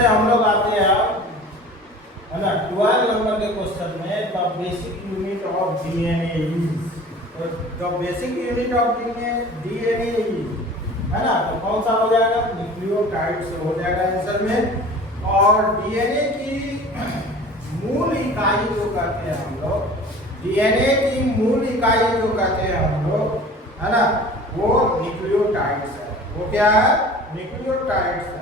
से हम लोग आते हैं है ना 12 नंबर के क्वेश्चन में the basic unit of DNA is, तो the basic unit of DNA is, है ना, तो कौन सा हो जाएगा, न्यूक्लियोटाइड से हो जाएगा आंसर में। और डीएनए की मूल इकाई जो कहते हैं हम लोग, डीएनए की मूल इकाई जो कहते हैं हम लोग, है ना, वो न्यूक्लियोटाइड्स है। वो क्या है, न्यूक्लियोटाइड्स है।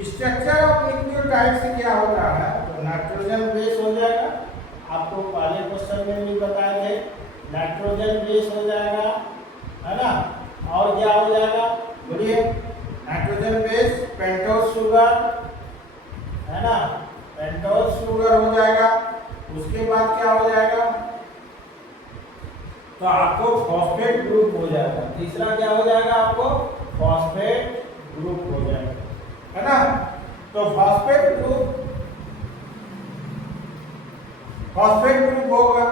स्ट्रक्चर ऑफ न्यूक्लियोटाइड्स क्या होता है, तो नाइट्रोजन बेस हो जाएगा, आपको पहले क्वेश्चन में भी बताए थे, नाइट्रोजन बेस हो जाएगा, है ना। और क्या हो जाएगा बोलिए, नाइट्रोजन बेस, पेंटोस शुगर, है ना, पेंटोस शुगर हो जाएगा। उसके बाद क्या हो जाएगा, तो आपको फॉस्फेट ग्रुप हो जाएगा। तीसरा क्या हो जाएगा, आपको फॉस्फेट ग्रुप हो जाएगा, है ना। तो फॉस्फेट ग्रुप होगा,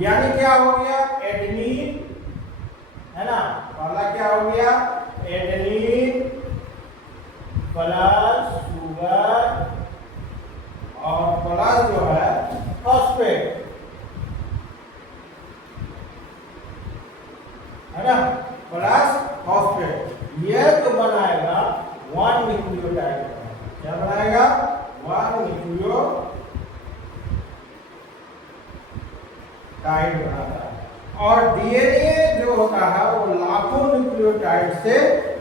यानी क्या हो गया, एडेनिन, है ना, पहला क्या हो गया, एडेनिन प्लस शुगर और प्लस जो है फॉस्फेट, है ना, प्लस फॉस्फेट, ये तो बनाएगा वन न्यूक्लियोटाइड। क्या बनाएगा, वन न्यूक्लियोटाइड बनाता है। और डीएनए जो होता है वो लाखों न्यूक्लियोटाइड से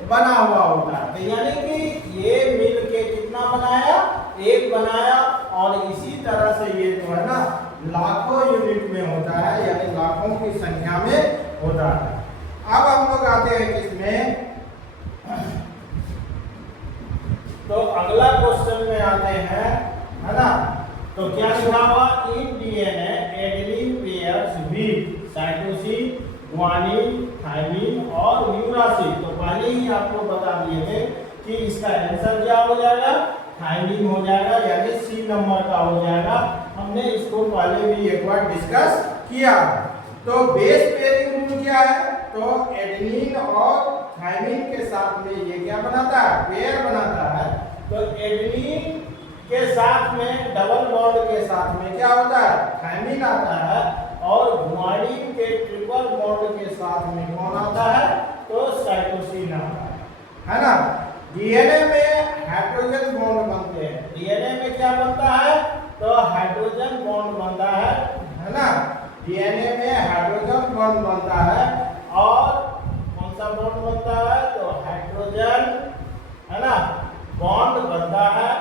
बना हुआ होता है। तो यानी कि ये मिल के कितना बनाया, एक बनाया, और इसी तरह से ये जो है ना लाखों यूनिट में होता है, यानी लाखों की संख्या में होता है। अब हम लोग आते हैं किसमें, तो अगला क्वेश्चन में आते हैं, है ना। तो क्या लिखा हुआ, in DNA adenine pairs with cytosine, guanine, thymine और यूरासिल। तो पहले ही आपको बता दिए थे कि इसका आंसर क्या हो जाएगा, थाइमिन हो जाएगा, यानी सी नंबर का हो जाएगा। हमने इसको पहले भी एक बार डिस्कस किया। तो बेस पेयरिंग रूल क्या है, तो एडेनिन और थाइमिन के साथ में ये क्या बनाता है, पेयर बनाता है। तो एडेनिन के साथ में डबल बॉन्ड के साथ में क्या होता है, थाइमिन आता है, और ग्वानिन के ट्रिपल बॉन्ड के साथ में कौन आता है, तो साइटोसिन आता है ना। डीएनए में हाइड्रोजन बॉन्ड बनते हैं, डीएनए में क्या बनता है, तो हाइड्रोजन बॉन्ड बनता है ना। डीएनए में हाइड्रोजन बॉन्ड बनता है, और कौन सा बॉन्ड बनता है, तो हाइड्रोजन, है ना, बॉन्ड बनता है।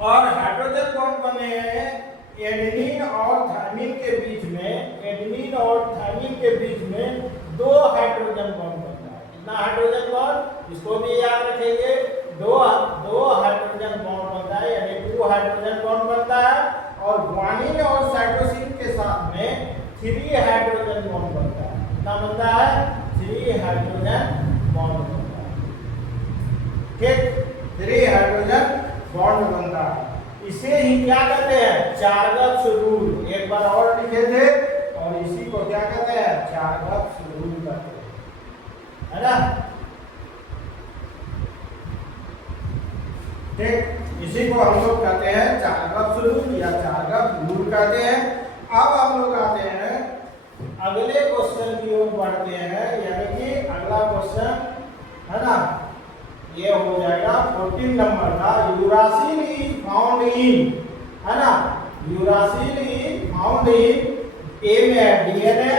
और हाइड्रोजन बॉन्ड बने हैं एडेनिन और थाइमिन के बीच में, एडेनिन और थाइमिन के बीच में दो हाइड्रोजन बॉन्ड बनता है। कितना हाइड्रोजन बॉन्ड, इसको भी याद रखेंगे, दो हाइड्रोजन बॉन्ड बनता है, यानी 2 हाइड्रोजन बॉन्ड बनता है। और ग्वानिन और साइटोसिन के साथ में 3 हाइड्रोजन बॉन्ड बनता है। कितना बनता है, 3 हाइड्रोजन बॉन्ड बनता है, ठीक, 3 हाइड्रोजन बॉन्ड बनता है। इसे ही क्या कहते हैं, चार्गप्स रूल। एक बार और लिखे थे, और इसी को क्या कहते हैं, चार्गप्स रूल कहते हैं, है ना, ठीक। इसी को हम लोग कहते हैं चार्गप्स रूल या चार्गप्स रूल कहते हैं। अब हम लोग आते हैं अगले क्वेश्चन की ओर बढ़ते हैं, यानी कि अगला क्वेश्चन, है ना, ये हो जाएगा 14 नंबर का। यूरासिल इज फाउंड इन, है ना, यूरासिल इज फाउंड इन, ए में है डीएनए,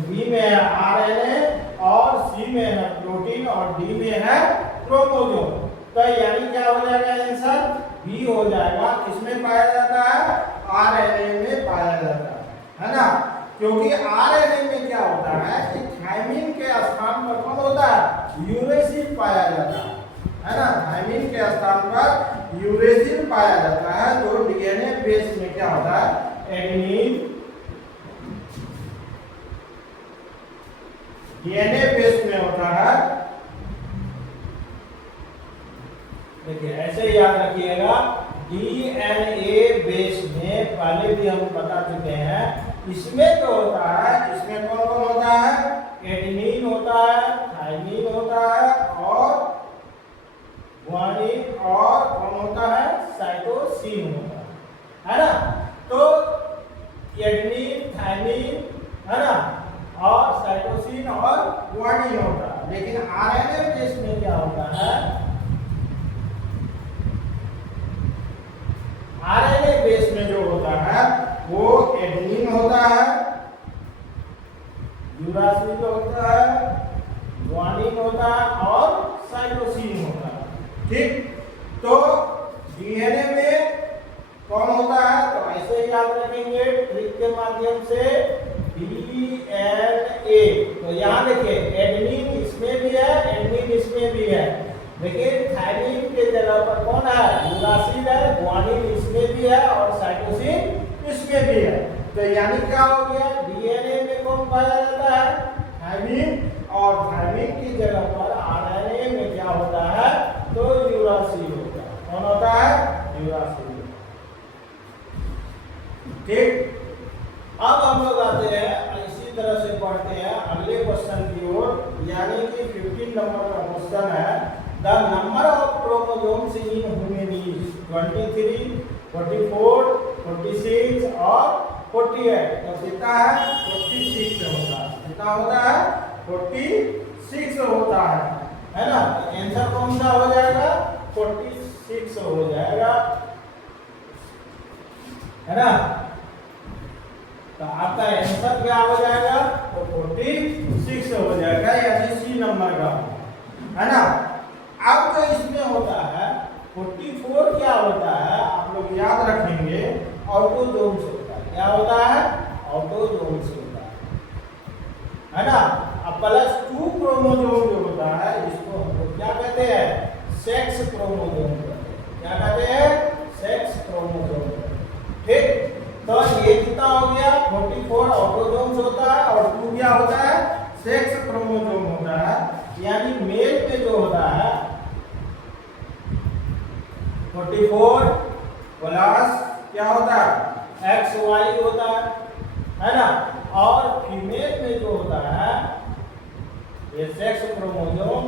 बी में है आरएनए, और सी में है प्रोटीन, और डी में है क्रोमोसोम। तो यानी क्या हो जाएगा आंसर, बी हो जाएगा। किसमें पाया जाता है, आरएनए में पाया जाता है ना। क्योंकि आरएनए में क्या होता है कि थाइमिन के स्थान पर कौन होता है, यूरेसिल पाया जाता है ना। थाइमिन के स्थान पर यूरेसिल पाया जाता है, जो डीएनए बेस में क्या होता है, एडेनिन, डीएनए बेस में होता है। देखिए ऐसे याद रखिएगा, डीएनए बेस में पहले भी हम बता चुके हैं, इसमें जो होता है, इसमें कौन कौन होता है, एडेनिन होता है, थाइमिन होता है, और ग्वानिन और कौन होता है, साइटोसिन होता है ना। तो एडेनिन, थायमिन, है ना, और साइटोसिन और ग्वानिन होता है। लेकिन आरएनए बेस में क्या होता है, आरएनए बेस में जो होता है वो एडेनिन होता है, यूरासिल होता है, ग्वानिन होता है और साइटोसिन होता है। ठीक, तो डीएनए में कौन होता है, तो ऐसे याद रखेंगे ट्रिक के माध्यम से, डीएनए। तो यहाँ देखिए एडेनिन इसमें भी है, एडेनिन इसमें भी है, लेकिन थायमिन के जगह पर कौन है, यूरासिल है, ग्वानिन इसमें भी है और साइटोसिन इसमें भी है। तो यानी क्या हो गया, डीएनए में कौन पाया जाता है, थायमिन, और थायमिन की जगह पर आरएनए में क्या होता है, तो यूरासिल होता है। कौन होता है, यूरासिल। ठीक, अब हम लोग आते हैं इसी तरह से पढ़ते हैं अगले क्वेश्चन की ओर, यानी कि 15 नंबर का क्वेश्चन है, the number of chromosomes in human is 23, 44, 46 और 48। तो कितना है, 46 होता है। कितना होता है, 46 होता है ना। तो आंसर कौन सा हो जाएगा, 46 हो जाएगा, है ना। तो आपका आंसर क्या हो जाएगा, तो 46 हो जाएगा, यानी सी नंबर का, है ना। अब जो इसमें होता है 44 क्या होता है, आप लोग याद रखेंगे, ऑटोजोम्स होता है। क्या होता है, ऑटोजोम्स होता है ना। अब +2 क्रोमोसोम जो होता है इसको हम लोग क्या कहते हैं, सेक्स क्रोमोसोम कहते हैं। क्या कहते हैं, सेक्स क्रोमोसोम। ठीक, तो ये कितना हो गया, 44 ऑटोजोम्स होता है और 2 क्या होता है, सेक्स क्रोमोसोम होता है। यानी मेल में जो होता है 44 प्लस क्या होता है, XY होता है ना। और फीमेल में जो होता है ये सेक्स क्रोमोसोम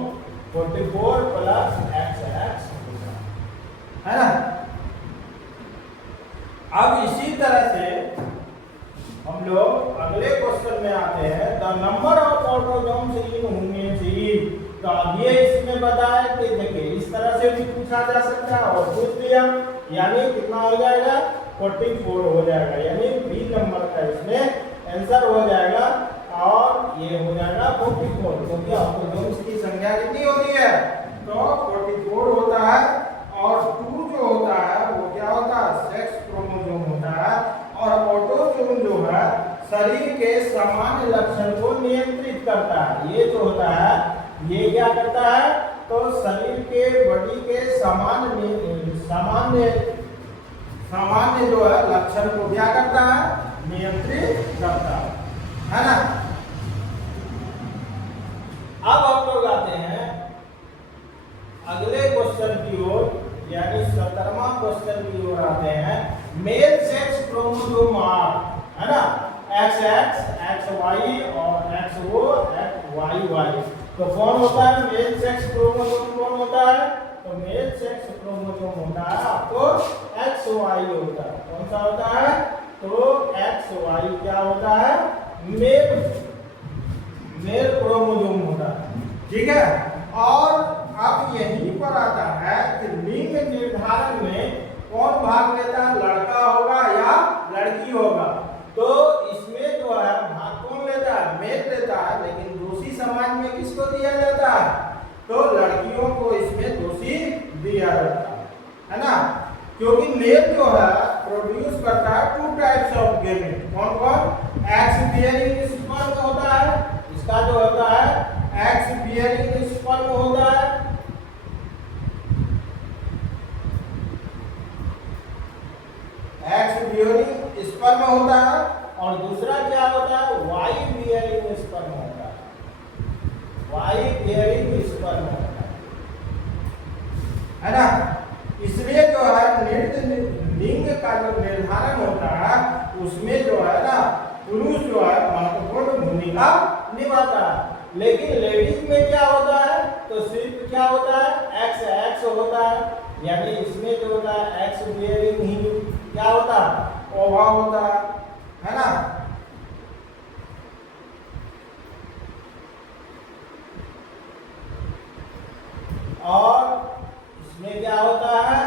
44 प्लस XX होता है ना। अब इसी तरह से हम लोग अगले क्वेश्चन में आते हैं, the number of autosomes in human is. तो अब ये इसमें बताया कि देखिए इस तरह से भी पूछा जा सकता है और पूछ दिया, यानी कितना हो जाएगा, 44 हो जाएगा, यानी बी नंबर का इसमें आंसर हो जाएगा। और ये हो जाएगा 44, क्योंकि ऑटोजोम्स की संख्या कितनी होती है, तो 44 होता है। और 2 जो होता है वो क्या होता है, सेक्स क्रोमोसोम होता है। और ऑटोजोम जो है शरीर के सामान्य लक्षण को नियंत्रित करता है। ये जो होता है ये क्या करता है, तो शरीर के बॉडी के सामान्य जो है लक्षण को क्या करता है, नियंत्रित करता है ना। अब हम लोग आते हैं अगले क्वेश्चन की ओर, यानी 17वां क्वेश्चन की ओर आते हैं। मेल सेक्स क्रोमोसोम है ना, XX, XY और XO, XYY। तो कौन होता है मेल सेक्स क्रोमोसोम, कौन होता है, तो मेल सेक्स क्रोमोसोम होता है आपको XY होता है। कौन सा होता है, तो XY क्या होता है, मेल क्रोमोसोम होता है। ठीक है, और अब यहीं पर आता है कि लिंग निर्धारण में कौन भाग लेता है, लड़का होगा या लड़की होगा। तो इसमें जो है भाग कौन लेता है, मेल लेता है, लेकिन दोषी समाज में किसको दिया जाता है, तो लड़कियों को इसमें दोषी दिया जाता है ना। क्योंकि मेल जो है प्रोड्यूस करता है 2 टाइप्स ऑफ गेमेट। कौन कौन, एक्स बियरिंग स्पर्म होता है, इसका जो होता है एक्स बियरिंग स्पर्म होता है, एक्स बियरिंग स्पर्म होता है। और दूसरा क्या होता है, वाई बियरिंग स्पर्म होता है, वाई बियरिंग स्पर्म होता है ना। इसलिए जो है लिंग का जो निर्धारण होता है उसमें जो है ना पुरुष जो है महत्वपूर्ण भूमिका निभाता है। लेकिन लेडीज में क्या होता है, तो सिर्फ क्या होता है एक्स एक्स होता है, यानी इसमें जो होता है एक्स बियरिंग ही क्या होता है ओवा होता है ना। और इसमें क्या होता है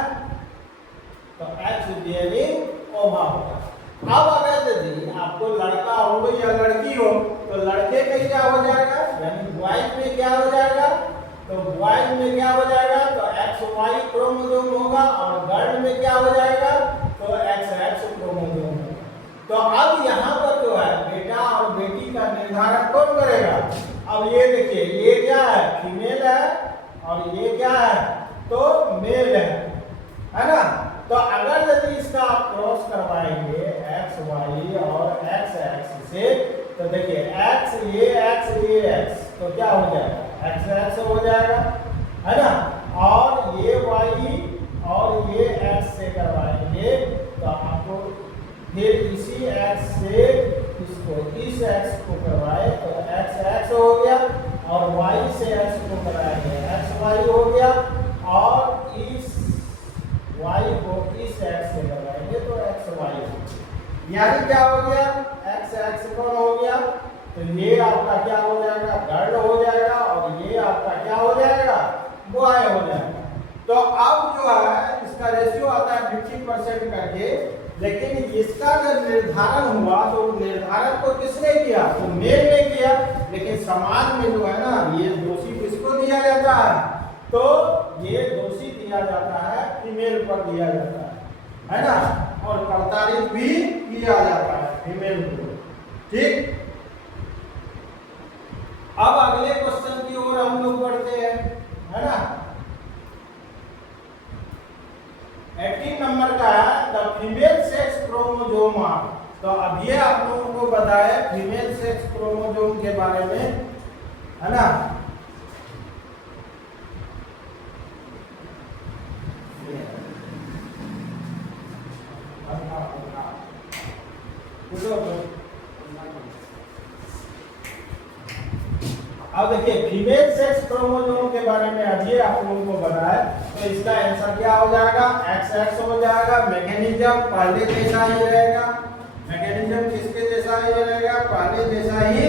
तो एक्स बियरिंग ओवा होता है। अब अगर यदि आपको लड़का हो या लड़की हो तो लड़के में क्या हो जाएगा, यानी बॉयज में क्या हो जाएगा, तो बॉयज में क्या हो जाएगा तो एक्स वाई क्रोमोसोम होगा, और गर्ल में क्या हो जाएगा तो एक्स एक्स क्रोमोसोम होगा। तो अब यहाँ पर जो है बेटा और बेटी का निर्धारण कौन करेगा। अब ये देखिए ये क्या है फीमेल है और ये क्या है तो मेल है ना। तो अगर यदि इसका आप क्रॉस करवाएंगे एक्स वाई और एक्स एक्स से, तो देखिए एक्स ये एक्स तो क्या हो जाएगा एक्स एक्स हो जाएगा है ना। और ये वाई और ये एक्स से करवाएंगे तो आपको फिर इसी एक्स से इसको इस एक्स को करवाए तो एक्स एक्स हो गया, और वाई से एक्स को कराएंगे एक्स वाई हो गया, और इस वाई को इस एक्स से लगाएंगे तो एक्स वाई, यानी क्या हो गया एक्स एक्स कौन हो गया, तो ये आपका क्या हो जाएगा गर्ल हो जाएगा, और ये आपका क्या हो जाएगा बॉय हो जाएगा। तो अब जो है इसका रेशियो आता है 50% करके, लेकिन इसका जब निर्धारण हुआ तो निर्धारण को किसने किया तो मेल ने किया, लेकिन समाज में जो है ना ये दोषी किसको दिया जाता है, तो ये दोषी दिया जाता है फीमेल पर दिया जाता है ना, और प्रताड़ित भी किया जाता है फीमेल को। ठीक, अब अगले क्वेश्चन की ओर हम लोग बढ़ते हैं है ना। 18 नंबर का है द फीमेल सेक्स क्रोमोसोम। तो अब ये आप लोगों को बताया फीमेल सेक्स क्रोमोसोम के बारे में है ना। अब देखिए फीमेल सेक्स क्रोमोसोम के बारे में अब ये आप लोगों को बताया, तो इसका आंसर क्या हो जाएगा एक्स एक्स हो जाएगा। मैकेनिज्म पहले जैसा ही रहेगा, मैकेनिज्म किसके जैसा ही रहेगा पहले जैसा ही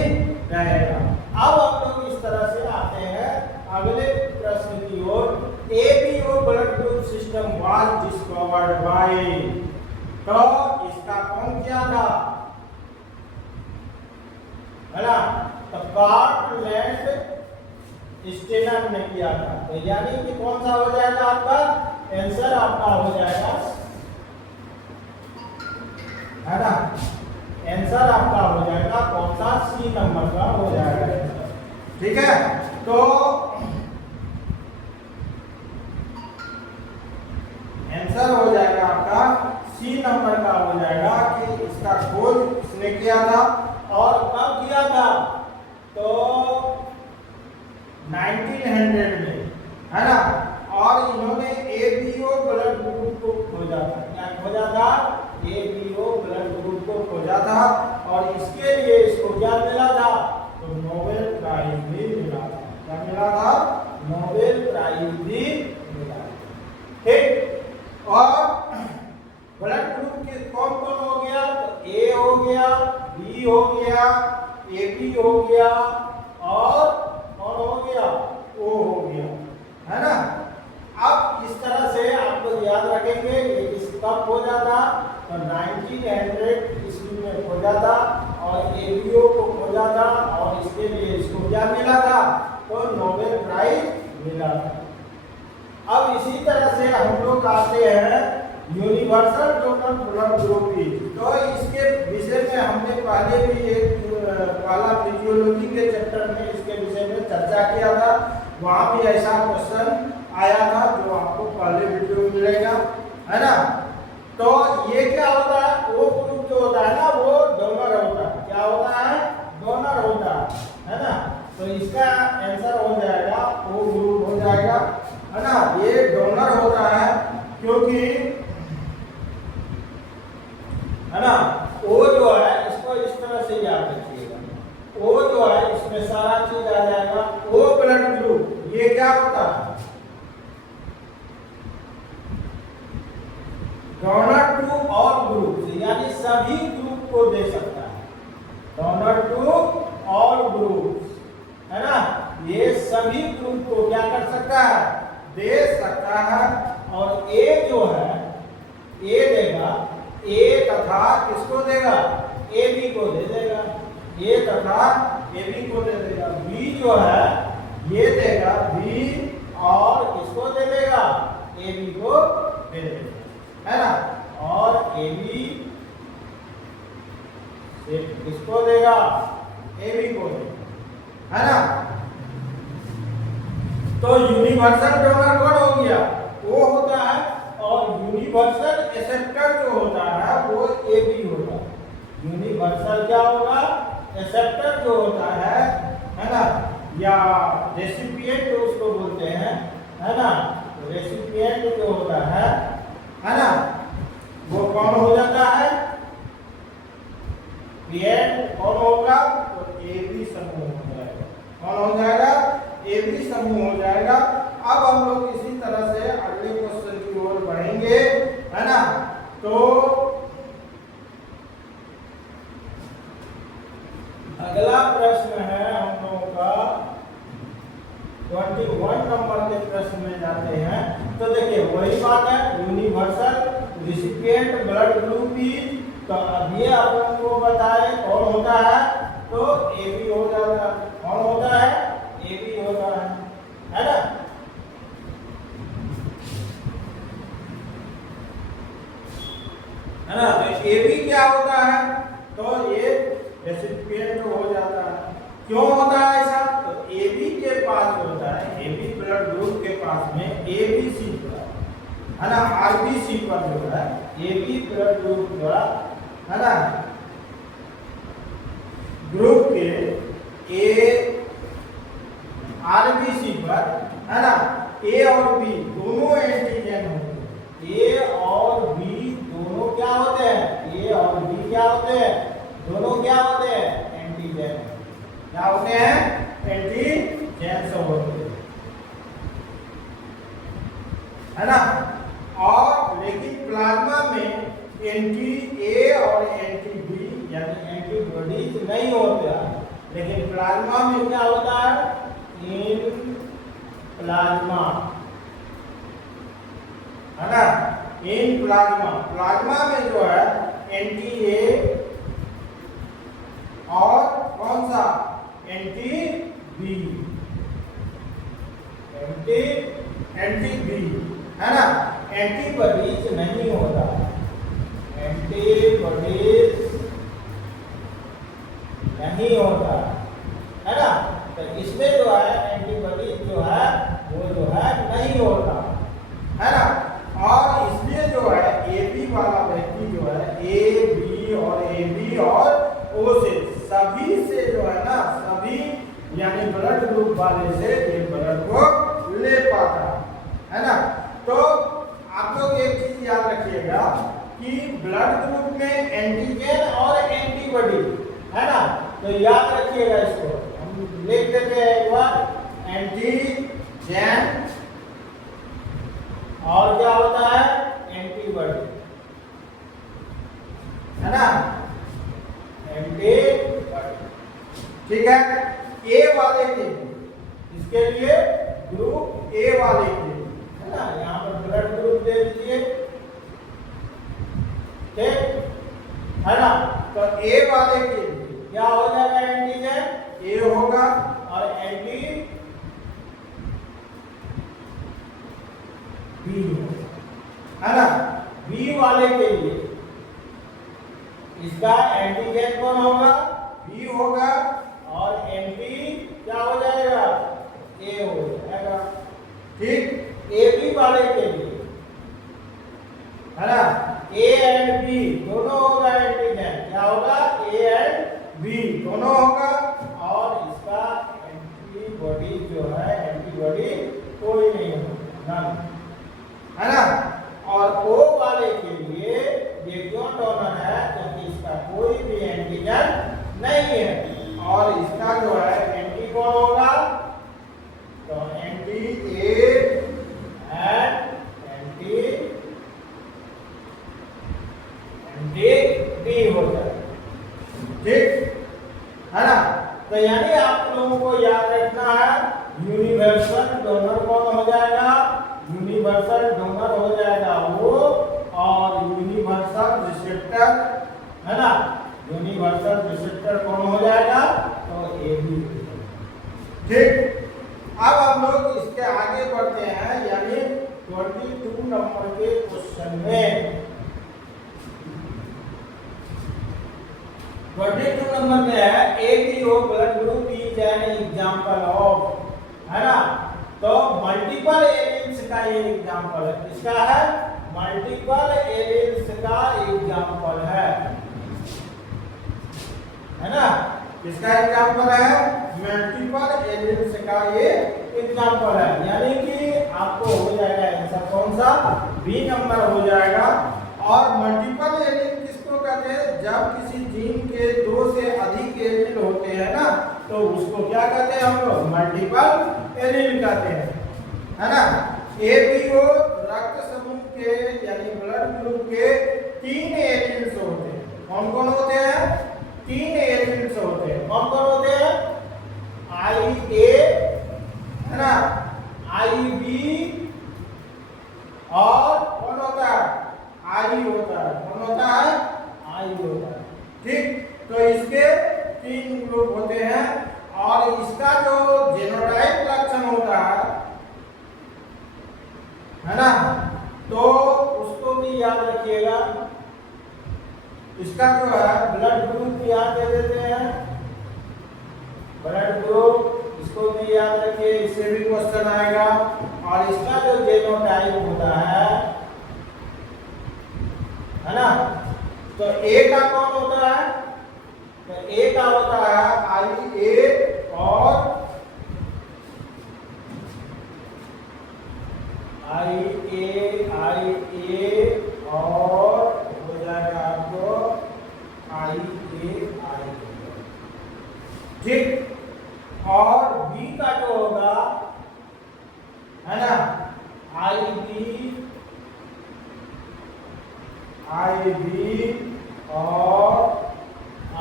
रहेगा। अब आप लोग इस तरह से आते हैं अगले प्रश्न की ओर। ABO blood group system was discovered by, तो इसका कौन किया था है ना, तो कार्टलैंड स्टेनर ने किया था। तो यानी कि कौन सा हो जाएगा आपका आंसर आपका हो जाएगा है ना, आंसर आपका हो जाएगा कौन सा सी नंबर का हो जाएगा। ठीक है, तो आंसर हो जाएगा आपका सी नंबर का हो जाएगा कि इसका खोज इसने किया था, और कब किया था तो 1900 में है ना। और इन्होंने एबीओ ब्लड ग्रुप को खोजा था, क्या खोजा था एबीओ ब्लड ग्रुप को खोजा था, और इसके लिए इसको क्या मिला था तो नोबेल प्राइज भी मिला था। क्या मिला था नोबेल प्राइज भी मिला। ठीक, और ब्लड ग्रुप के कौन कौन हो गया तो ए हो गया, बी हो गया, एबी हो गया, और कौन हो गया ओ हो गया है ना। अब इस तरह से आपको याद रखेंगे ये किस कब खोजा था तो 1900 ईस्वी में खोजा था, और एबीओ को खोजा था, और इसके लिए इसको क्या मिला था तो नोबेल प्राइज मिला था। अब इसी तरह से हम लोग आते हैं यूनिवर्सल डोनर ब्लड ग्रुप। तो इसके विषय में हमने पहले भी एक पहला फिजियोलॉजी के चैप्टर में इसके विषय में चर्चा किया था, वहाँ भी ऐसा क्वेश्चन आया था जो आपको पहले वीडियो में मिलेगा है ना। तो ये क्या होता है वो ग्रुप जो होता है ना वो डोनर होता है, क्या होता है डोनर होता है ना। तो इसका आंसर हो जाएगा वो ग्रुप हो जाएगा है ना। ये डोनर होता है क्योंकि है ना, ओ जो है इसको इस तरह से याद रखिएगा, ओ जो है इसमें सारा चीज आ जाएगा। ओ ब्लड ग्रुप ये क्या होता है? डोनर टू ऑल ग्रुप, यानी सभी ग्रुप को दे सकता है। डोनर टू ऑल ग्रुप, है ना, ये सभी ग्रुप को क्या कर सकता है? दे सकता है। और ए जो है, ए देगा, ए तथा किसको देगा? ए बी को दे देगा, ए तथा ए बी को दे देगा। बी जो है ये देगा बी और किसको दे देगा? ए बी को दे देगा, है ना। और ए बी किसको देगा? ए बी को देगा, है ना। तो यूनिवर्सल डोनर कौन हो गया? वो होता है। और यूनिवर्सल एक्सेप्टर जो होता है वो ए बी होगा। यूनिवर्सल क्या होगा? एक्सेप्टर जो होता है ना, या रेसिपिएंट जो उसको बोलते हैं, है ना, रेसिपिएंट जो होता है ना, वो कौन हो जाता है? रिएक्ट कौन होगा? तो ए बी समूह हो जाएगा। कौन हो जाएगा? ए बी समूह हो जाएगा। अब हम लोग इसी तरह से अगले क्वेश्चन की ओर बढ़ेंगे, है ना। तो अगला प्रश्न है हम लोगों का 21 नंबर के प्रश्न में जाते हैं। तो देखिए वही बात है, universal recipient blood group is, तो अब ये अपन को बताए कौन होता है? तो ए बी हो जाएगा। कौन होता है? ए बी होता है ना। है ना, तो ए बी क्या होता है? तो ये रेसिपिएंट हो जाता है। क्यों होता है ऐसा? तो ए बी के पास होता है, ए बी ब्लड ग्रुप के पास में ए बी सी है ना, आरबीसी पर जो है ए बी ब्लड ग्रुप द्वारा, है ना, ग्रुप के ए आरबीसी पर, है ना, ए और बी दोनों एंटीजन होते हैं। ए और बी दोनों क्या होते हैं? ए और बी क्या होते हैं? दोनों क्या होते हैं? एंटीजन। क्या होते हैं? एंटीजन होते हैं, है ना। और लेकिन प्लाज्मा में एंटी ए और एंटी बी यानी एंटीबॉडीज नहीं होता, लेकिन प्लाज्मा में क्या होता है? इन प्लाज्मा, है ना, इन प्लाज्मा में जो है एंटी ए और कौन सा? एंटी बी, एंटी बी, है ना। एंटीबॉडीज नहीं होता, एंटीबॉडीज नहीं होता, है ना। तो इसमें जो है एंटीबॉडीज जो है वो जो है नहीं होता, है ना। और इसलिए जो है ए बी वाला व्यक्ति जो है ए बी और ए बी और ओ से सभी से जो है ना, सभी यानी ब्लड ग्रुप वाले से ये ब्लड को ले पाता है ना। तो आप लोग एक चीज याद रखिएगा कि ब्लड ग्रुप में एंटीजन और एंटीबॉडी, है ना, तो याद रखिएगा इसको। हम लिख देते हैं एक बार, एंटीजन और क्या होता है? एंटीबॉडी, है ना, एंटीबॉडी, ठीक है। ए वाले के लिए, इसके लिए ग्रुप ए वाले के लिए, है ना, यहाँ पर ब्लड ग्रुप दे दीजिए, ठीक, है ना। तो ए वाले के लिए क्या हो जाएगा? एंटीजन ए होगा और एंटी बी होगा, है ना। बी वाले के लिए इसका एंटीजन कौन होगा? बी होगा और एंटी क्या हो जाएगा? ए हो जाएगा, ठीक। ए बी वाले के लिए, है ना, ए एंड बी दोनों होगा एंटीजन, क्या होगा? ए एंड बी दोनों होगा और इसका एंटीबॉडी जो है, एंटीबॉडी कोई नहीं होगा, है ना। और ओ वाले के लिए ये क्यों डोनर है? क्योंकि इसका कोई भी एंटीजन नहीं है और इसका जो है एंटी कौन होगा? तो एंटी ही हो जाए, ठीक है ना। तो यानी आप लोगों को याद रखना है यूनिवर्सल डोनर कौन हो जाएगा, यूनिवर्सल डोनर हो जाएगा वो, और यूनिवर्सल रिसेप्टर है ना, यूनिवर्सल रिसेप्टर कौन हो जाएगा, तो ए बी, ठीक। अब हम लोग इसके आगे बढ़ते हैं, यानी 22 नंबर के क्वेश्चन में। 22 नंबर में है ABO blood group is an example of, है ना। तो मल्टीपल एलिमेंट्स का ये एग्जांपल है, इसका है मल्टीपल एलिमेंट्स का एग्जांपल है ना। इसका एग्जांपल है मल्टीपल एलिमेंट्स का ये एग्जांपल है, यानी कि आपको हो जाएगा आंसर कौन सा, बी नंबर हो जाएगा। और मल्टीपल एलिमेंट किसको कहते हैं, जब किसी जीन के 2 से अधिक एलिमेंट होते हैं ना, तो उसको क्या कहते हैं हम लोग, मल्टीपल एलिमेंट कहते हैं, है ना। ABO रक्त समूह के यानी ब्लड ग्रुप के 3 एलिमेंट्स होते हैं, कौन कौन होते हैं, 3 एलिमेंट्स होते हैं, कौन कौन होते हैं, IA है ना, IB और कौन होता है, I होता है, कौन होता है, I होता है, ठीक। तो इसके 3 ग्रुप होते हैं, और इसका जो जीनोटाइप लक्षण होता है ना, तो उसको भी याद रखिएगा। इसका जो है ब्लड ग्रुप याद दे देते हैं, ब्लड ग्रुप, इसको भी याद रखिए, इससे भी क्वेश्चन आएगा। और इसका जो जीनोटाइप होता है ना, तो ए का कौन होता है, तो ए का होता है IA और IA और हो जाएगा आपको IA, ठीक। और बी का जो होगा है ना, IB और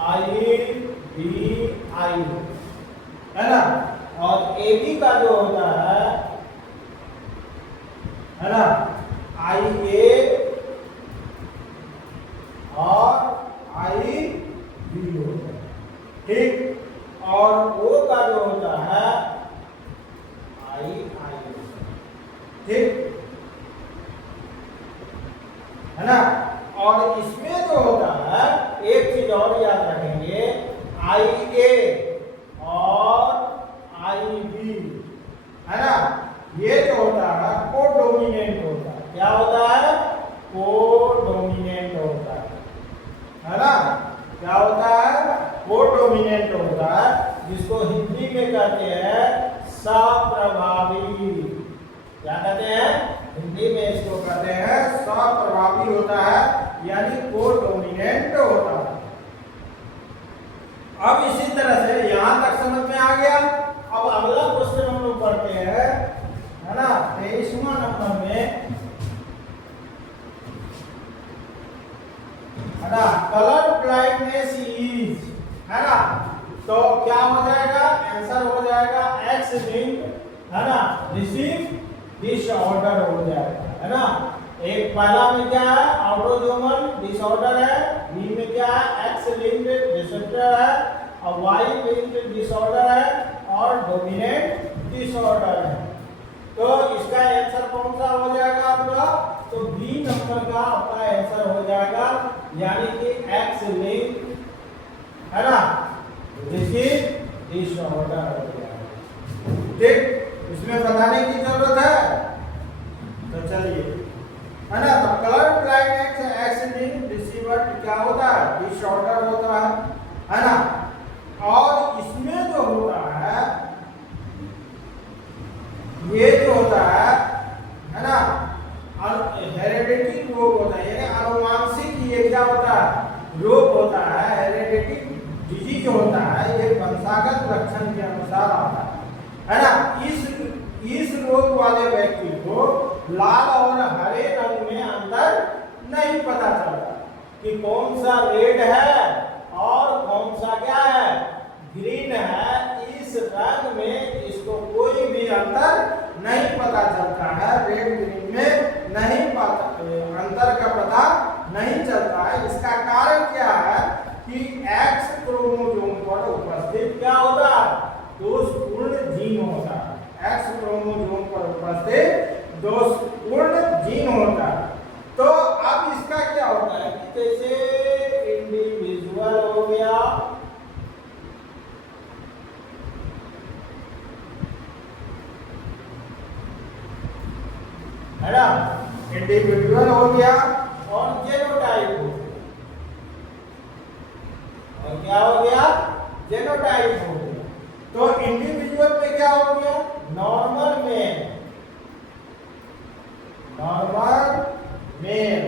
IBI है ना। और AB का जो होता है ना, IA और IB होता है, ठीक। और O का जो होता है II, ठीक है ना। और इसमें जो होता है एक चीज और याद रखेंगे, IA और IB है ना, ये जो होता है कोडोमिनेंट होता है, क्या होता है, कोडोमिनेंट होता है ना, क्या होता है, कोडोमिनेंट होता है, जिसको हिंदी में कहते हैं सप्रभावी, क्या कहते हैं, हिंदी में इसको कहते हैं सप्रभावी होता है, यानी कोडोमिनेंट होता है। अब इसी तरह से यहां तक समझ में आ गया। अब अगला क्वेश्चन हम लोग पढ़ते हैं, है ना, 23वां नंबर में, है ना, कलर ब्लाइंडनेस इज, है ना। तो क्या हो जाएगा, आंसर हो जाएगा X लिंक्ड, है ना, रिसीव डिसऑर्डर हो जाएगा, है ना। एक पहला में क्या है, ऑटोसोमल डिसऑर्डर है, बी में क्या है, X लिंक्ड रिसेप्टर है, और Y लिंक्ड डिसऑर्डर है, और डोमिनेंट डिसऑर्डर है। तो इसका आंसर कौन सा हो जाएगा आपका, तो बी नंबर का आपका आंसर हो जाएगा, यानी कि X लिंक्ड, है ना, रिसीव डिसऑर्डर हो जाएगा, ठीक। इसमें बताने की जरूरत है, तो चलिए, है ना। तो colour blindness X linked receiver क्या होता है, डिसऑर्डर होता है ना। और इसमें जो होता है, ये जो होता है ना, हेरेडिटी रोग होता है, यानी आनुवांशिक ये क्या होता है, रोग होता है, हेरेडिटी डिजीज होता है, ये वंशागत लक्षण के अनुसार आता है ना। इस रोग वाले व्यक्ति को लाल और हरे रंग में अंतर नहीं पता चलता, कि कौन सा रेड है और कौन सा क्या है, ग्रीन है। इस रंग में इसको कोई भी अंतर नहीं पता चलता है, रेड ग्रीन में नहीं पता, अंतर का पता नहीं चलता है। इसका कारण क्या है कि एक्स क्रोमोसोम पर उपस्थित क्या होता है, दोषपूर्ण जीन होता है। एक्स क्रोमोसोम पर उपस्थित दोषपूर्ण जीन होता है। तो अब इसका क्या होता है कि जैसे इंडिविजुअल हो गया, है ना, इंडिविजुअल हो गया और जेनोटाइप हो गया, और क्या हो गया, जेनोटाइप हो गया। तो इंडिविजुअल में क्या हो गया, normal mail, normal mail,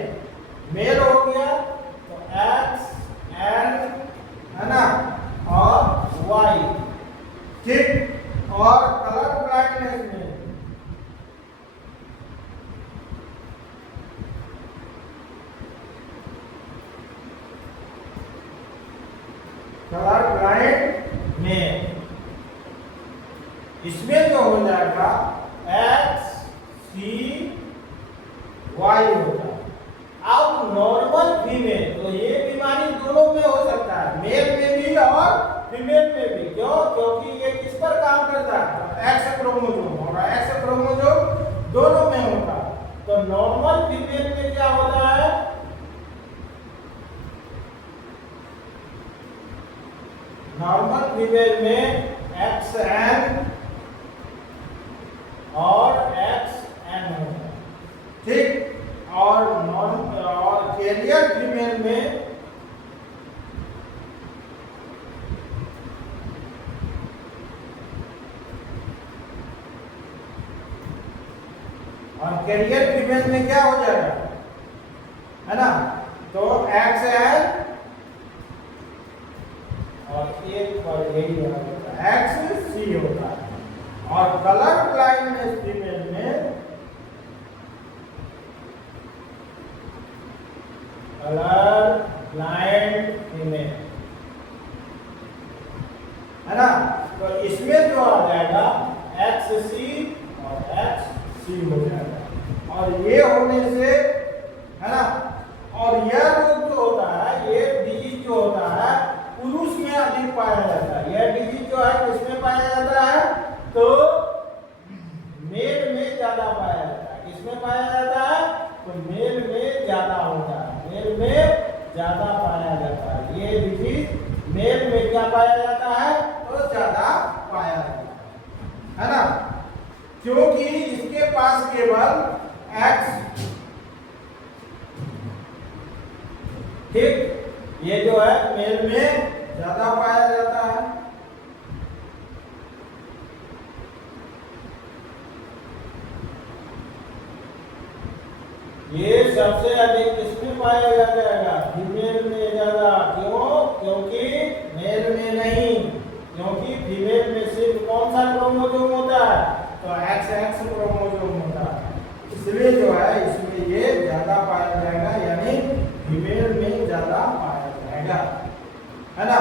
mail हो गया तो एक्स एन, है ना, और वाई, ठीक। और कलर ब्लाइंडनेस में कलर ब्लाइंड में इसमें जो हो जाएगा एक्स सी वाई होगा। अब नॉर्मल फीमेल, तो ये बीमारी दोनों में हो सकता है, मेल में भी और फीमेल में भी। क्यों? क्योंकि ये किस पर काम करता है, एक्स क्रोमोसोम, और एक्स क्रोमोसोम दोनों में होता है। तो नॉर्मल फीमेल में क्या होता है, नॉर्मल फीमेल में एक्स एन और एक्स एन होता है, ठीक। और कैरियर फीमेल में क्या हो जाएगा, है ना, तो एक्स एन और एक पर यही होता है एक्स सी होता है। और कलर ब्लाइंडनेस फीमेल में कलर ब्लाइंड फीमेल, है ना, तो इसमें जो आ जाएगा एक्स सी और एक्स सी हो जाएगा। और ये होने से, है ना, और यह रोग जो होता है, ये डिजीज जो होता है पुरुष में अधिक पाया जाता है। यह डिजीज जो है किसमें पाया जाता है, तो मेल में ज्यादा पाया जाता है। किसमें पाया जाता है, तो मेल में ज्यादा होता है, मेल में ज्यादा पाया जाता है। ये डिजीज मेल में क्या पाया जाता है, तो ज्यादा पाया जाता है ना, क्योंकि इसके पास केवल एक्स, ठीक, ये जो है मेल में ज्यादा पाया जाता है। ये सबसे अधिक किसमें पाया जाएगा, फीमेल में ज्यादा। क्यों? क्योंकि मेल में नहीं, क्योंकि फीमेल में सिर्फ कौन सा क्रोमोसोम होता है, तो एक्स क्रोमोसोम होता है। इसलिए जो है इसमें ये ज्यादा पाया जाएगा, यानी फीमेल में ज्यादा पाया जाएगा, है ना।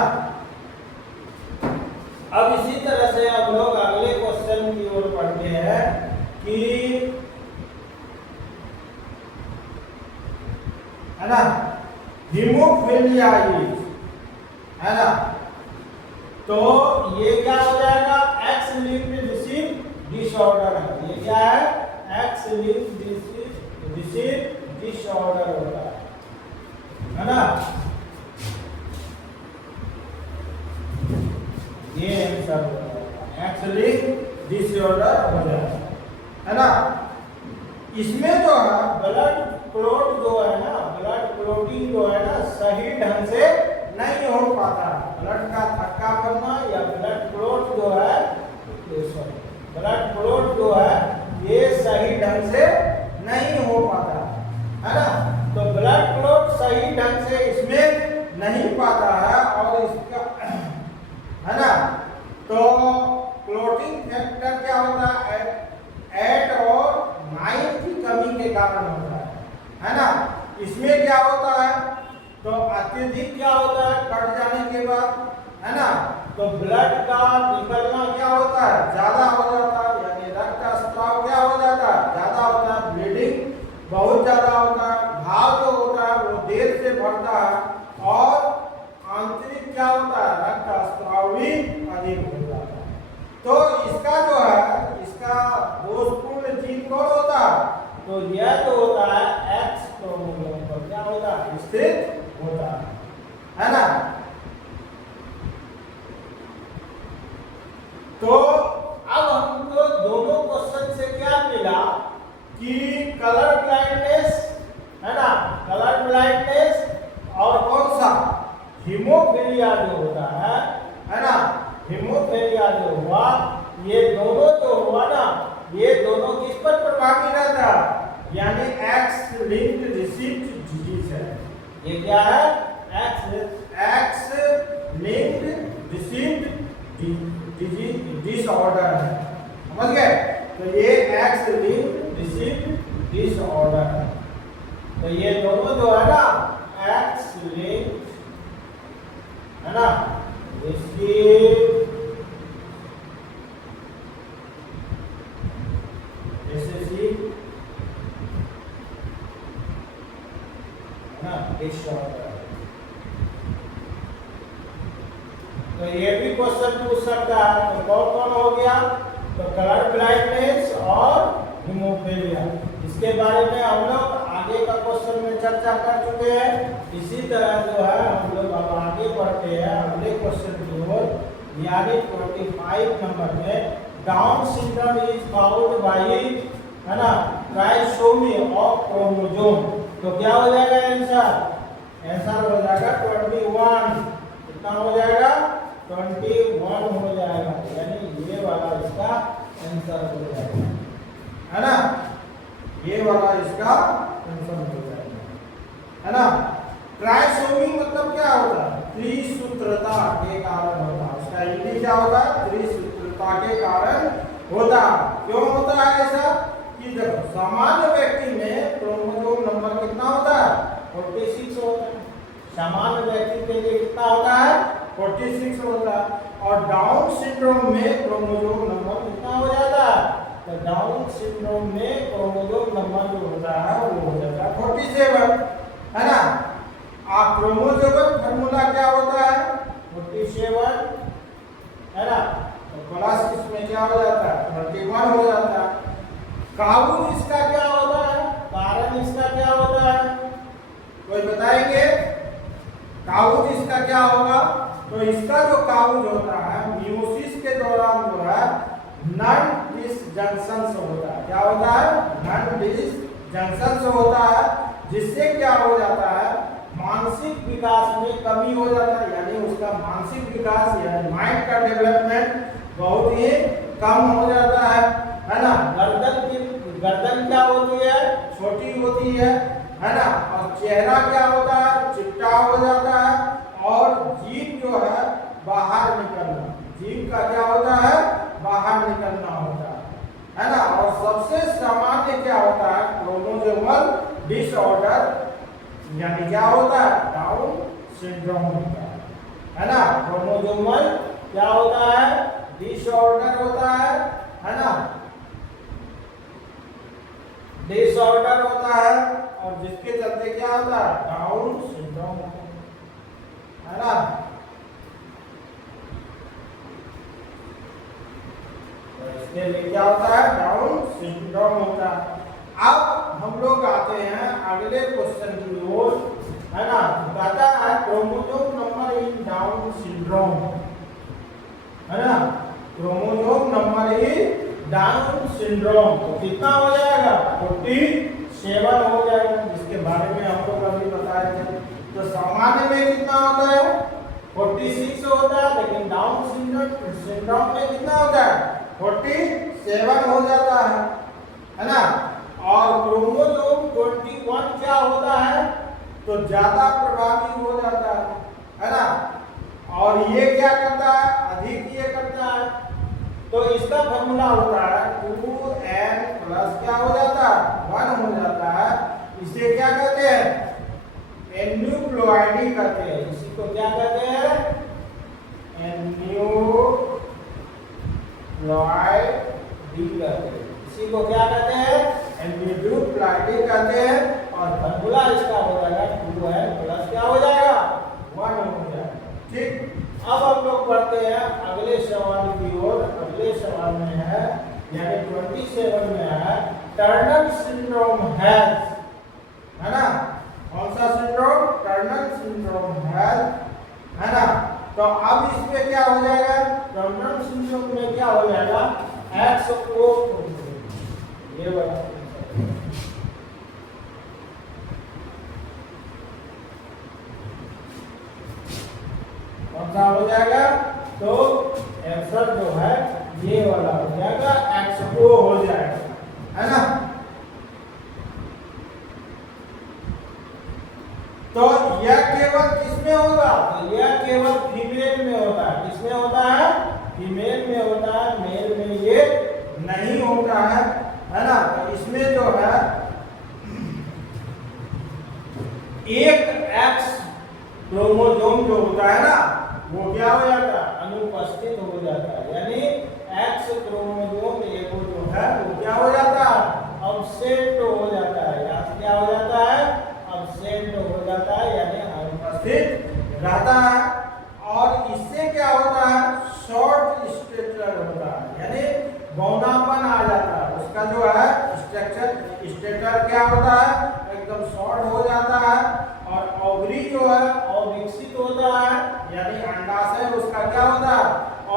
अब इसी तरह से हम लोग अगले क्वेश्चन की ओर पढ़ते हैं कि, है ना, हीमोफिलिया, है ना, तो ये क्या हो जाएगा, एक्स लिंक्ड डिसीज डिसऑर्डर है। ये क्या है, एक्स लिंक्ड डिसीज डिसऑर्डर होता है ना। ये आंसर होता है, एक्स लिंक्ड डिसऑर्डर हो जाएगा, है ना। इसमें जो है ब्लड क्लॉट जो है ना, ब्लड क्लॉटिंग जो है ना, सही ढंग से नहीं हो पाता। ब्लड का थक्का करना या ब्लड क्लॉट जो है, ब्लड क्लॉट जो है ये सही ढंग से नहीं हो पाता, है ना। तो ब्लड क्लॉट सही ढंग से इसमें नहीं पाता है, और इसका, है ना, तो क्लॉटिंग फैक्टर क्या होता है, 8 और 9 की कमी के कारण होता है ना। इसमें क्या होता है, तो अत्यधिक क्या होता है कट जाने के बाद, है ना, तो ब्लड का निकलना क्या होता है ज्यादा हो जाता है, यानी रक्त का स्त्राव क्या हो जाता है ज्यादा होता है, ब्लीडिंग बहुत ज्यादा होता है, घाव जो होता है वो देर से भरता है और आंतरिक क्या होता है रक्त का स्त्राव भी अधिक हो जाता है। तो इसका जो है इसका दोषपूर्ण जीन कौन होता है, तो यह जो होता है एक्स क्रोमोसोम पर क्या होता है स्थित होता है ना। तो अब हमको दोनों क्वेश्चन से क्या मिला कि कलर ब्लाइंडनेस, है ना, कलर ब्लाइंडनेस और कौन सा हीमोफीलिया जो होता है ना, हीमोफीलिया जो हुआ, ये दोनों जो हुआ ना, ये दोनों किस पर प्रभावी रहता है, यानी एक्स लिंक्ड रिसीप्ट डिजीज है। ये क्या है एक्स लिंक्ड रिसीप्ट डिसऑर्डर है, समझ गए। तो ये एक्स लिंक्ड रिसीप्ट डिसऑर्डर है। तो ये दोनों जो है ना एक्स लिंक्ड, है ना, रिसीप्ट डिसऑर्डर। तो ये भी क्वेश्चन पूछ सकता है। तो कौन कौन हो गया, तो कलर ब्लाइंडनेस और हीमोफीलिया, इसके बारे में हम लोग आगे का क्वेश्चन में चर्चा कर चुके हैं। इसी तरह जो है हम लोग अब आगे बढ़ते हैं अगले क्वेश्चन की ओर, यानी 25 नंबर में down syndrome is caused bye, है ना, ट्राइसोमी ऑफ क्रोमोसोम। तो क्या हो जाएगा आंसर, आंसर हो जाएगा 21, कितना हो जाएगा 21 हो जाएगा, यानी ये वाला इसका आंसर हो जाएगा, है ना, ये वाला इसका आंसर हो जाएगा, है ना। ट्राइसोमी मतलब क्या होता है, त्रिसूत्रता के कारण होता है, उसका हिंदी क्या होता है त्रिसूत्रता के कारण होता है। क्यों होता है ऐसा कि देखो सामान्य व्यक्ति में क्रोमोसोम नंबर कितना होता है 46 होता है, सामान्य व्यक्ति के लिए कितना होता है 46 होता है, और डाउन सिंड्रोम में क्रोमोसोम नंबर कितना हो जाता है, तो डाउन सिंड्रोम में क्रोमोसोम नंबर जो होता है वो हो जाता है 47, है ना। क्रोमोसोम फार्मूला क्या होता है 47, है ना, तो प्लस इसमें क्या हो जाता है 21 हो जाता है। काउज इसका क्या होता है, कारण इसका क्या होता है, कोई बताएंगे काउज इसका क्या होगा। तो इसका जो काउज होता है मियोसिस के दौरान जो है नन डिसजंक्शन होता है, क्या होता है नन डिसजंक्शन होता है, जिससे क्या हो जाता है मानसिक विकास में कमी हो जाता है, यानी उसका मानसिक विकास यानी माइंड का डेवलपमेंट बहुत ही कम हो जाता है ना। गर्दन क्या होती है छोटी होती है ना, और चेहरा क्या होता है चिपटा हो जाता है, और जीभ जो है बाहर निकलना, जीभ का क्या होता है बाहर निकलना होता है ना। और सबसे सामान्य क्या होता है क्रोमोसोमल डिसऑर्डर, यानी क्या होता है डाउन सिंड्रोम होता है ना। क्रोमोसोमल क्या होता है डिसऑर्डर होता है ना, डिसऑर्डर होता है, और जिसके चलते क्या होता है डाउन सिंड्रोम होता है ना। तो इसके लिए क्या होता है डाउन सिंड्रोम होता है। अब हम लोग आते हैं अगले क्वेश्चन की ओर, है ना, कहता है chromosome number in down syndrome, है ना, chromosome number in down syndrome तो कितना हो जाएगा 47 हो जाएगा, जिसके बारे में हम लोग अभी बताए थे। तो सामान्य में कितना होता है 46 होता है, लेकिन डाउन सिंड्रोम में कितना होता है 47 हो जाता है ना। और क्रोमोसोम 21 क्या होता है तो ज्यादा प्रभावी हो जाता है ना, और ये क्या करता है अधिक ये करता है। तो इसका फॉर्मूला होता है 2n प्लस क्या हो जाता है 1 हो जाता है, इसे क्या कहते हैं एन्यूक्लोइडी कहते हैं। इसी को क्या कहते हैं? एन्यूक्लोइडी कहते हैं। इसी को क्या कहते हैं? एन्यूक्लोइडी कहते हैं। और फॉर्मूला इसका हो जाएगा 2n प्लस क्या हो जाएगा? 1 हो जाएगा। ठीक, अब हम लोग बढ़ते हैं अगले सवाल की ओर। अगले सवाल में है यानी 27 में है टर्नर सिंड्रोम है ना? कौन सा सिंड्रोम? टर्नर सिंड्रोम है ना? तो अब इसमें क्या हो जाएगा? टर्नर सिंड्रोम में क्या हो जाएगा? XO ये वाला कौन सा हो जाएगा? तो आंसर जो है ये वाला हो जाएगा, XO हो जाएगा, है ना? तो यह केवल किसमें होगा? तो यह केवल फीमेल में होता है। किसमें होता है? फीमेल में होता है, मेल में ये नहीं होता है ना? तो इसमें जो है एक एक्स क्रोमोसोम जो होता है ना, वो क्या हो जाता है? अनुपस्थित हो जाता है। यानी एक्स क्रोमोसोम एक जो है वो क्या हो जाता है? अब्सेंट हो जाता है। यहाँ से क्या हो जाता है? अब्सेंट हो जाता है, यानी अनुपस्थित रहता है। और इससे क्या होता है? शॉर्ट स्टेचर होता है, यानी बौनापन आ जाता है। उसका जो है स्टेचर क्या होता है? एकदम शॉर्ट हो जाता है। और ओवरी जो है अविकसित होता है, यानी अंडाशय उसका क्या होता है?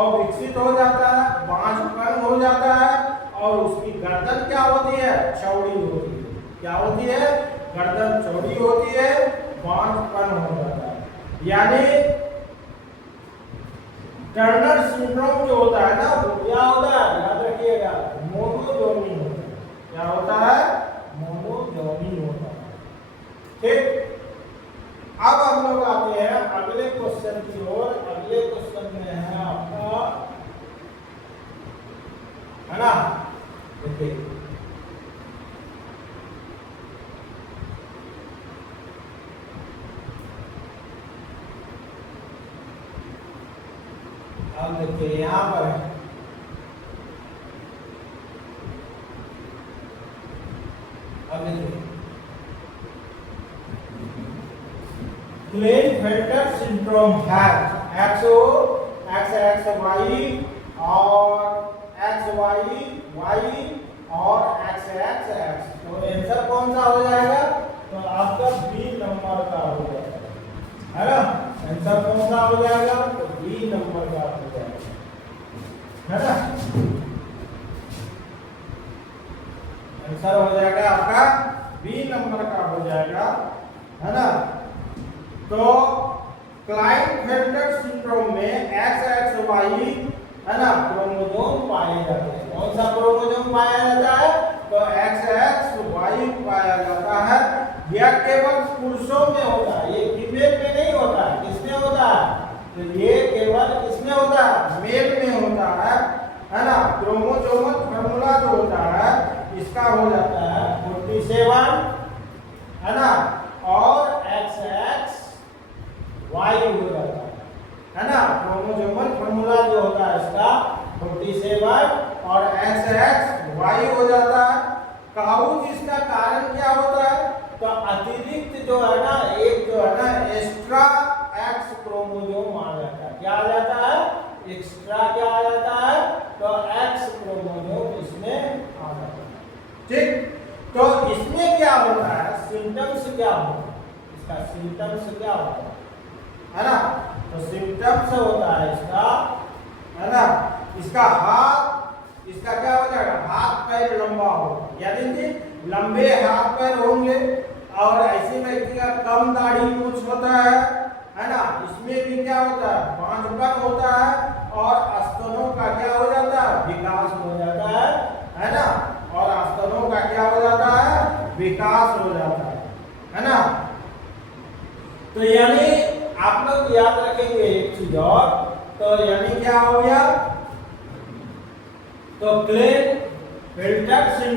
अविकसित हो जाता है, बांझपन हो जाता है। और उसकी गर्दन क्या होती है? चौड़ी होती है। क्या होती है? गर्दन चौड़ी होती है, बांझपन हो जाता है। यानी टर्नर सिंड्रोम जो होता है ना, वो क्या होता है? याद रखिएगा, मोनोजोमी होता है। क्या होता है? मोनोजोमी होता है। ठीक, अब हम लोग आते हैं अगले क्वेश्चन की ओर। अगले क्वेश्चन में है आपका, है ना? देखिए अब देखिए यहाँ पर है Klinefelter syndrome है XO, XXY और XYY और XXX। तो आंसर कौन सा हो जाएगा? तो आपका बी नंबर का हो जाएगा, है ना? आंसर कौन सा हो जाएगा? तो बी नंबर का हो जाएगा, है ना? आंसर हो जाएगा आपका बी नंबर का हो जाएगा, है ना? तो क्लाइनफेल्टर सिंड्रोम में XXY, है ना, क्रोमोसोम पाए जाते हैं। कौन सा क्रोमोसोम पाया जाता है? तो XXY पाया जाता है। यह केवल पुरुषों में होता है, ये फीमेल में नहीं होता है। किसमें होता है? तो ये केवल किसमें होता है? मेल में होता है ना? क्रोमोसोमल फार्मूला जो होता है इसका हो जाता है 47, है ना? और XXY हो जाता है ना? क्रोमोसोमल फार्मूला जो होता है इसका 47 और XXY हो जाता है। काउज इसका कारण क्या होता है? तो अतिरिक्त जो है ना, एक जो है ना एक्स्ट्रा एक्स क्रोमोसोम आ जाता है। क्या आ जाता है? एक्स्ट्रा क्या आ जाता है? तो एक्स क्रोमोसोम इसमें आ जाता है। ठीक, तो इसमें क्या होता है? सिम्टम्स क्या होता है? इसका सिम्टम्स क्या होता है ना? तो सिम्टम्स होता है इसका, है ना, इसका हाथ, इसका क्या हो जाएगा? हाथ पैर लंबा होगा, यानी कि लंबे हाथ पैर होंगे। और ऐसे व्यक्ति का कम दाढ़ी मूछ होता है ना? इसमें भी क्या होता है? बांझपन होता है। और स्तनों का क्या हो जाता है? विकास हो जाता है ना? और स्तनों का क्या हो जाता है? विकास हो जाता है ना? तो यानी आप लोग याद रखेंगे एक चीज और, तो यानी क्या हो गया? तो क्लिनेफेल्टर